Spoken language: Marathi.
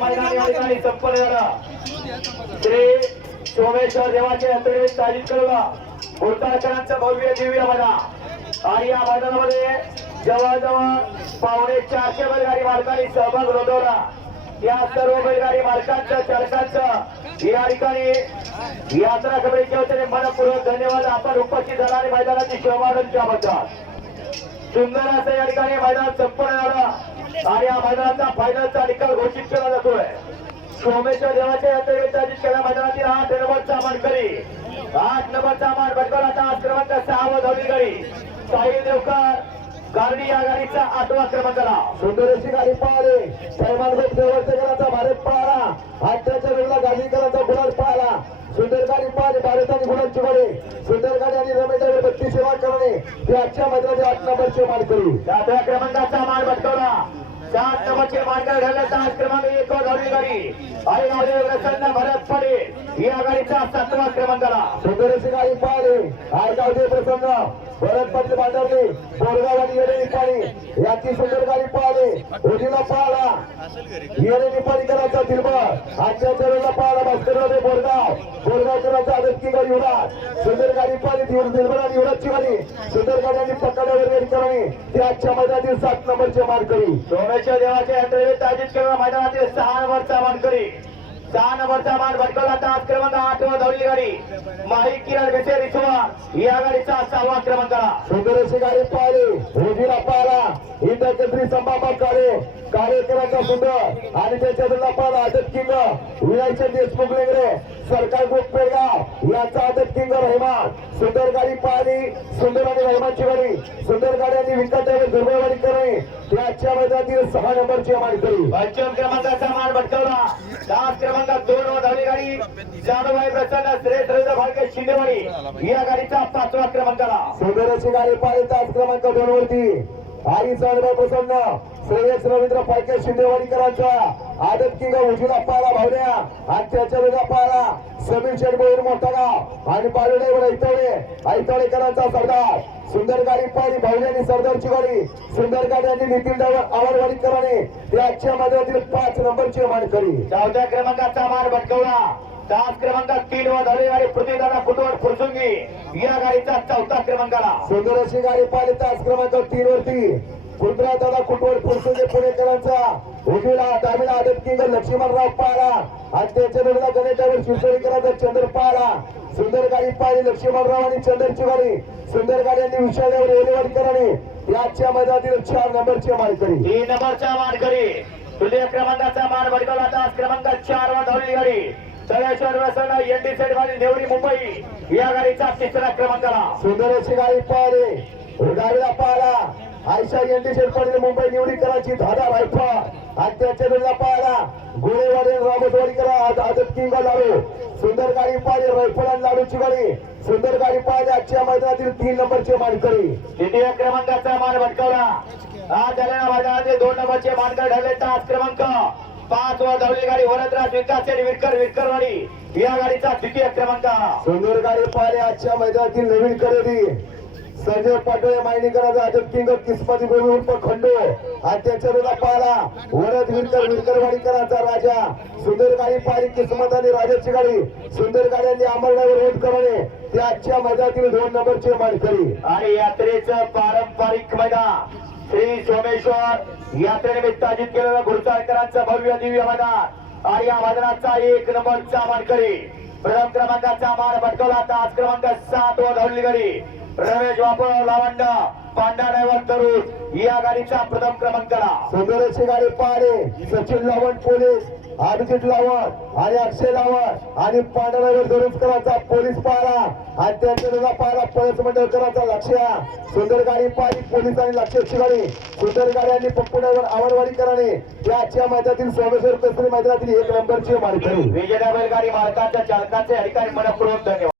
मैदान या ठिकाणी संपन्न श्री सोमेश्वर भव्य दिव्य मैदान आणि या मैदानामध्ये जवळजवळ पावणे चारशे बैलगाडी मालकांनी सहभाग नोंदवला. या सर्व बैलगाडी मालकांचं चालकांचं या ठिकाणी यात्रा कमिटीच्या वतीने मनपूर्वक धन्यवाद. आपण उपस्थित झाला आणि मैदानाची शोभा त्याबद्दल सुंदर असं या ठिकाणी मैदान संपन्न झाला. आणि या मैदानाचा फायनलचा निकाल घोषित केला जातोय. सोमेश्वर देवाच्या अंतर्गत आयोजित केल्या मैदानातील आठ नंबरचा मानकरी आठ नंबरचा मान भटकवला आज क्रमांक सहा व गाडी साहिल देवकर गारडी या गाडीचा आठवा क्रमांकाला सुंदर अशी गाडी पळाली सैमान ग्रुप देवस्थानाचा भारत पाहणा आठच्या वेळेला गाडीकरांचा गुलाल पळाला सुंदर गाडी पळाली भारत आणि गुलालची गाडी सुंदर गाडी आणि रमेश बत्ती सेवा करणे ते आजच्या मैदानात आठ नंबरचे मानकरी. सातव्या क्रमांकाचा मान भटकवला सात नंबरचे मानकर झाले तास क्रमांक एक आणि नावदेव प्रसन्न भरत पडे. या गाडीचा सातवा क्रमांकाला सुंदर अशी गाडी पळाली आयगावचे प्रसन्न. भरत पाटील भांडवली बोरगाव आणि येडे निपाणी. याची सुंदर गाडी पळाली उजीला पळाला येडे निपाणीकरांचा दिलबर आजच्या चरणला पळाला भास्करराव बोरगाव. बोरगावकरांचा आदतकी गाडी युवराज. सुंदर गाडी दिवस दिलबर आणि युवराजची गाडी. सुंदर गाडी आणि पक्काड्यावर गाडी करणे ते आजच्या मैदानातील सात नंबरचे मानकरी सोमेश्वर देवाचे अंतर्गत आयोजित केलेल्या मैदानातील सहा नंबरचा मानकरी सहा नंबरचा मान भटकवला तास क्रमांक आठ व धवली गाडी. माही किरण बेसे रिसवा. या गाडीचा सहावा क्रमांकाला सुंदर अशी गाडी पळाली उजीला केंद्री संभाबा काळे कार्यक्रमाचा सुंदर आणि त्याच्या किंग. विनायचे देशमुख लेगरे सरकार ग्रुप पेडगाव याचा आदत किंग रहमान. सुंदर गाडी पळाली सुंदर आणि रहमानची गाडी. सुंदर गाडी आणि विकटावर दुर्बळवाडी करणे. ते आजच्या मैदानातील सहा नंबरची मानकरी पंचम क्रमांकाचा मान भटकवला. तास क्रमांक दोन व धवली गाडी. जाधवभाई प्रचंड श्रेष्ठ रवींद्र फाळके शिंदेवाडी. या गाडीचा पाचवा क्रमांकाला. सुंदर अशी गाडी पाळी तास क्रमांक दोन वरती. आई साडबाई प्रसन्न. श्रेयस रवींद्र फाळके शिंदेवाडीकरांचा. आदत किंग उजवीला पाला भावड्या. आणि त्याच्या वेळेला पाला समीर शेडबोईर मोठा गाव आणि पालुडेवर ऐतवडे. ऐतवडेकरांचा सरदार. सुंदर गाडी पाहिली भावडी आणि सरदारची गाडी. सुंदर गाडी आणि नितीन डावर आवडवाडीकरांनी ते आजच्या मैदानातील पाच नंबरची मानकरी. चौथ्या क्रमांकाचा मान भटकवला. तास क्रमांक तीन व धवली गाडी पृथ्वीदादा गाडीचा चौथा क्रमांकाला सुंदर अशी गाडी पाहिली तास क्रमांक तीन वरती कुलबरा दादा कुटवड पुरसुंगे पुणेकरांचा उजवीला डावीला आदत किंग लक्ष्मणराव पाला आणि त्याच्या वेळेला गणेशावर शिरसोळीकरांचा चंद्र पाला सुंदर गाडी पाहिली लक्ष्मणराव आणि चंद्रची गाडी सुंदर गाडी आणि विशाल्यावर ओलेवाडीकरांनी याच्या मैदानातील चार नंबरची मानकरी. तीन नंबरचा मानकरी. तृतीय क्रमांकाचा मान भटकवला तास क्रमांक चार व धवली गाडी. तळेश्वर रसना एनडी सेट वाली नेवरी मुंबई. या गाडीचा तिसरा क्रमांकाला सुंदर अशी गाडी पाहिली गाडीला पाहिला आयशा एनडी शेट पडले मुंबई निवडी करायची. धादा रायफा आणि त्याच्या वेळेला पाहिला गोळेवाडी रामसवाडी करा आदत किंग लाडू. सुंदर गाडी पाहिली रायफल आणि लाडूची गाडी. सुंदर गाडी पाहिली आजच्या मैदानातील तीन नंबरचे मानकरी. द्वितीय क्रमांकाचा मान भटकवला. आज झालेल्या मैदानातील दोन नंबरचे मानकर ठरले तास क्रमांक पाच व धवली गाडी वरदराज विकास शेठ विरकर विरकरवाडी या गाडीचा द्वितीय क्रमांक. सुंदर गाडी पाहिली आजच्या मैदानातील नवीन खरेदी. संजय पाटोळे मायनीकरांचा आदत किंग किस्मती गोवी उर्फ खंडो. आणि त्याच्या वेळेला पाहिला वरद विरकर विरकरवाडीकरांचा राजा. सुंदर गाडी पाहिली किस्मत आणि राजाची गाडी. सुंदर गाड्यांनी अमरनावर रोध करणे ते आजच्या मैदानातील दोन नंबरचे मानकरी. आणि यात्रेचं पारंपरिक मैदान. श्री सोमेश्वर यात्रेनिमित्त आयोजित केलेलं गुरुचाळकरांचं भव्य दिव्य मैदान. आणि या मैदानाचा एक नंबरचा मानकरी प्रथम क्रमांकाचा मान भटकवला तास क्रमांक सात व धवली गाडी. रमेश वापर लावंड पांडा डायव्हर तरुण. या गाडीचा प्रथम क्रमांकाला सुंदर गाडी पाडे. सचिन लावण पोलीस. अभिजित लावत आणि अक्षय लावत आणि पांढरावर दुरुस्करांचा पोलीस पाहिला आणि त्यांच्या वेळेला पोलीस पळस मंडळकरांचा लक्ष सुंदर गाडी पाहिली पोलिसांनी लक्ष लक्षाची सुंदरगाडी सुंदर आणि पप्पू आवडवाडी आवडवाडीकरांनी या आजच्या मैदानातील सोमेश्वर कसरी मैदानातील एक नंबरची मानकरी विजय बैलगाडी मालकांच्या चालकाचे अधिकारी मनपूर्वक धन्यवाद.